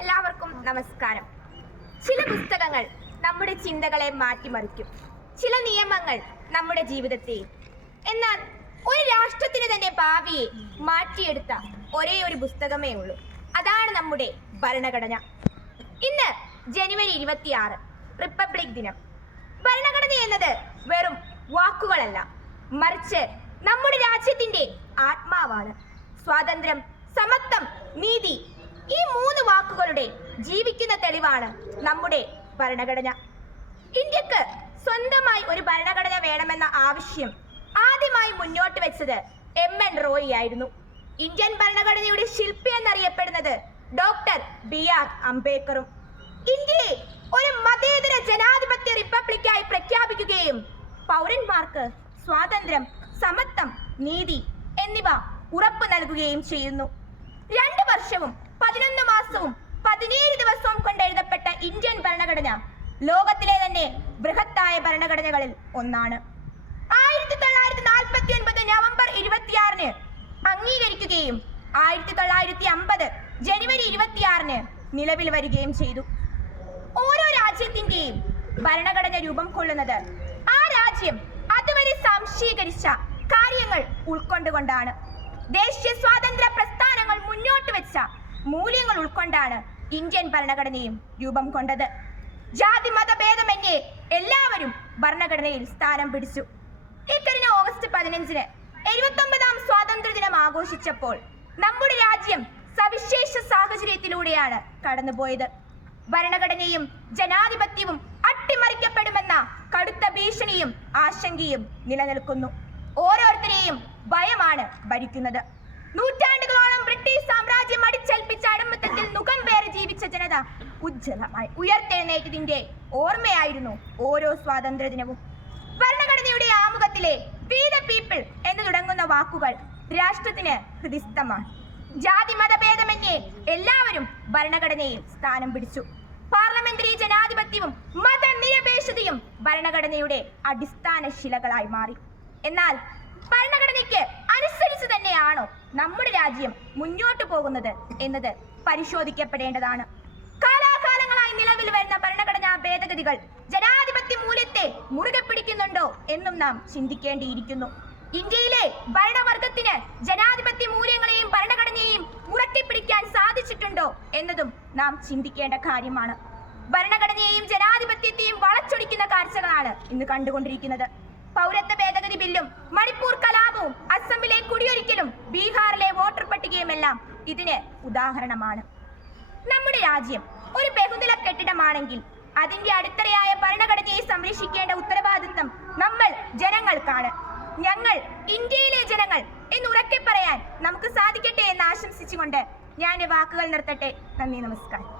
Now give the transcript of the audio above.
എല്ലാവർക്കും നമസ്കാരം. ചില പുസ്തകങ്ങൾ നമ്മുടെ ചിന്തകളെ മാറ്റിമറിക്കും, ചില നിയമങ്ങൾ നമ്മുടെ ജീവിതത്തെയും. എന്നാൽ ഒരു രാഷ്ട്രത്തിന് തന്നെ ഭാവിയെ മാറ്റിയെടുത്ത ഒരേ ഒരു പുസ്തകമേ ഉള്ളൂ. അതാണ് നമ്മുടെ ഭരണഘടന. ഇന്ന് ജനുവരി 26, റിപ്പബ്ലിക് ദിനം. ഭരണഘടന എന്നത് വെറും വാക്കുകളല്ല, മറിച്ച് നമ്മുടെ രാജ്യത്തിന്റെ ആത്മാവാണ്. സ്വാതന്ത്ര്യം, സമത്വം, നീതി, ഈ 3 വാക്കുകളുടെ ജീവിക്കുന്ന തെളിവാണ് നമ്മുടെ ഭരണഘടന. ഇന്ത്യക്ക് സ്വന്തമായി ഒരു ഭരണഘടന വേണമെന്ന ആവശ്യം ആദ്യമായി മുന്നോട്ട് വെച്ചത് MN റോയി ആയിരുന്നു. ഇന്ത്യൻ ഭരണഘടനയുടെ ശില്പി എന്നറിയപ്പെടുന്നത് ഡോക്ടർ BR അംബേദ്കറും. ഇന്ത്യയെ ഒരു മതേതര ജനാധിപത്യ റിപ്പബ്ലിക്കായി പ്രഖ്യാപിക്കുകയും പൗരന്മാർക്ക് സ്വാതന്ത്ര്യം, സമത്വം, നീതി എന്നിവ ഉറപ്പു നൽകുകയും ചെയ്യുന്നു. 2 വർഷവും 11 മാസവും 17 ദിവസവും കൊണ്ട് എഴുതപ്പെട്ട ഇന്ത്യൻ ഭരണഘടന ലോകത്തിലെ തന്നെ ബൃഹത്തായ ഭരണഘടനകളിൽ ഒന്നാണ്. 1949 നവംബർ 26 അംഗീകരിക്കുകയും 1950 ജനുവരി 26 നിലവിൽ വരികയും ചെയ്തു. ഓരോ രാജ്യത്തിന്റെയും ഭരണഘടന രൂപം കൊള്ളുന്നത് ആ രാജ്യം അതുവരെ സംശീകരിച്ച കാര്യങ്ങൾ ഉൾക്കൊണ്ടുകൊണ്ടാണ്. ദേശീയ സ്വാതന്ത്ര്യ പ്രസ്ഥാനങ്ങൾ മുന്നോട്ട് വെച്ച മൂല്യങ്ങൾ ഉൾക്കൊണ്ടാണ് ഇന്ത്യൻ ഭരണഘടനയും രൂപം കൊണ്ടത്. ജാതി മതഭേദമന്യേ എല്ലാവരും ഭരണഘടനയിൽ സ്ഥാനം പിടിച്ചു. ഇക്കഴിഞ്ഞ ഓഗസ്റ്റ് 15 79ാം സ്വാതന്ത്ര്യ ദിനം ആഘോഷിച്ചപ്പോൾ നമ്മുടെ രാജ്യം സവിശേഷ സാഹചര്യത്തിലൂടെയാണ് കടന്നുപോയത്. ഭരണഘടനയും ജനാധിപത്യവും അട്ടിമറിക്കപ്പെടുമെന്ന കടുത്ത ഭീഷണിയും ആശങ്കയും നിലനിൽക്കുന്നു. ഓരോരുത്തരെയും ഭയമാണ് ഭരിക്കുന്നത്. നൂറ്റാണ്ടുകളോളം ബ്രിട്ടീഷ് സാമ്രാജ്യം അടിച്ചേൽപ്പിച്ച അടിമത്തത്തിൽ മുഖം പേറി ജീവിച്ച ജനത ഉജ്ജ്വലമായി ഉയർത്തെഴുന്നേറ്റതിന്റെ ഓർമ്മയായിരുന്നു ഓരോ സ്വാതന്ത്ര്യ ദിനവും. ഭരണഘടനയുടെ ആമുഖത്തിലെ വി ദ പീപ്പിൾ എന്ന് തുടങ്ങുന്ന വാക്കുകൾ രാഷ്ട്രത്തിന് ഹൃദിസ്ഥമാണ്. ജാതി മതഭേദമന്യേ എല്ലാവരും ഭരണഘടനയിൽ സ്ഥാനം പിടിച്ചു. പാർലമെന്ററി ജനാധിപത്യവും മതനിരപേക്ഷതയും ഭരണഘടനയുടെ അടിസ്ഥാന ശിലകളായി മാറി. എന്നാൽ ഭരണഘടനയ്ക്ക് അനുസരിച്ച് തന്നെയാണോ നമ്മുടെ രാജ്യം മുന്നോട്ട് പോകുന്നത് എന്നത് പരിശോധിക്കപ്പെടേണ്ടതാണ്. കാലാകാലങ്ങളായി നിലവിൽ വരുന്ന ഭരണഘടനാ ഭേദഗതികൾ ജനാധിപത്യ മൂല്യത്തെ മുറുകെ പിടിക്കുന്നുണ്ടോ എന്നും നാം ചിന്തിക്കേണ്ടിയിരിക്കുന്നു. ഇന്ത്യയിലെ ഭരണവർഗത്തിന് ജനാധിപത്യ മൂല്യങ്ങളെയും ഭരണഘടനയെയും ഉയർത്തിപ്പിടിക്കാൻ സാധിച്ചിട്ടുണ്ടോ എന്നതും നാം ചിന്തിക്കേണ്ട കാര്യമാണ്. ഭരണഘടനയെയും ജനാധിപത്യത്തെയും വളച്ചൊടിക്കുന്ന കാഴ്ചകളാണ് ഇന്ന് കണ്ടുകൊണ്ടിരിക്കുന്നത്. പൗരത്വ ഭേദഗതി ബില്ലും മണിപ്പൂർ കലാപവും അസമിലെ കുടിയൊരിക്കലും ബീഹാറിലെ വോട്ടർ പട്ടികയുമെല്ലാം ഇതിന് ഉദാഹരണമാണ്. നമ്മുടെ രാജ്യം ഒരു ബഹുനില കെട്ടിടമാണെങ്കിൽ അതിന്റെ അടിത്തറയായ ഭരണഘടനയെ സംരക്ഷിക്കേണ്ട ഉത്തരവാദിത്തം നമ്മൾ ജനങ്ങൾക്കാണ്. ഞങ്ങൾ ഇന്ത്യയിലെ ജനങ്ങൾ എന്ന് ഉറക്കെ പറയാൻ നമുക്ക് സാധിക്കട്ടെ എന്ന് ആശംസിച്ചുകൊണ്ട് ഞാൻ വാക്കുകൾ നിർത്തട്ടെ. നന്ദി, നമസ്കാരം.